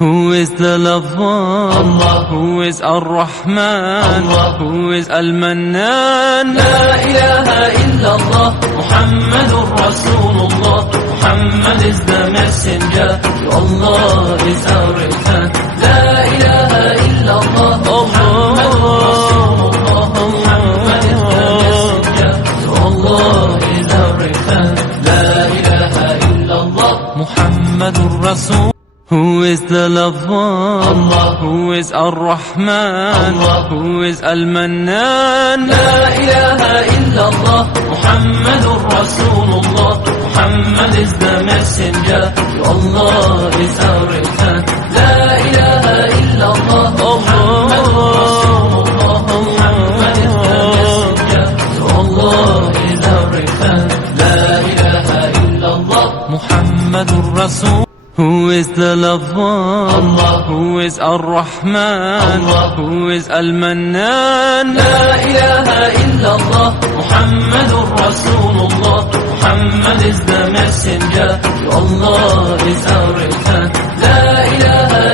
Who is the lover? Allah. Who is Ar-Rahman? Allah. Who is Al-Mannan? La ilaha illallah, Muhammadur Rasulullah. Muhammad is the messenger, to Allah is our return. La ilaha illallah, Muhammadur Rasulullah. Muhammad is the messenger, to Allah is our return. La ilaha illallah, Muhammadur Rasul. Who is the lover? Allah. Who is Ar-Rahman? Allah. Who is Al-Mannan? La ilaha illallah, Muhammadur Rasulullah. Muhammad is the messenger, to Allah is our return. La ilaha illallah, Muhammadur Rasulullah. Muhammad is the messenger, to Allah is our return. La ilaha illallah, Muhammadur Rasul. Who is the lover? Allah. Who is Ar-Rahman? Allah. Who is Al-Mannan? La ilaha illallah, Muhammadur Rasulullah. Muhammad is the messenger, to Allah is our return. La ilaha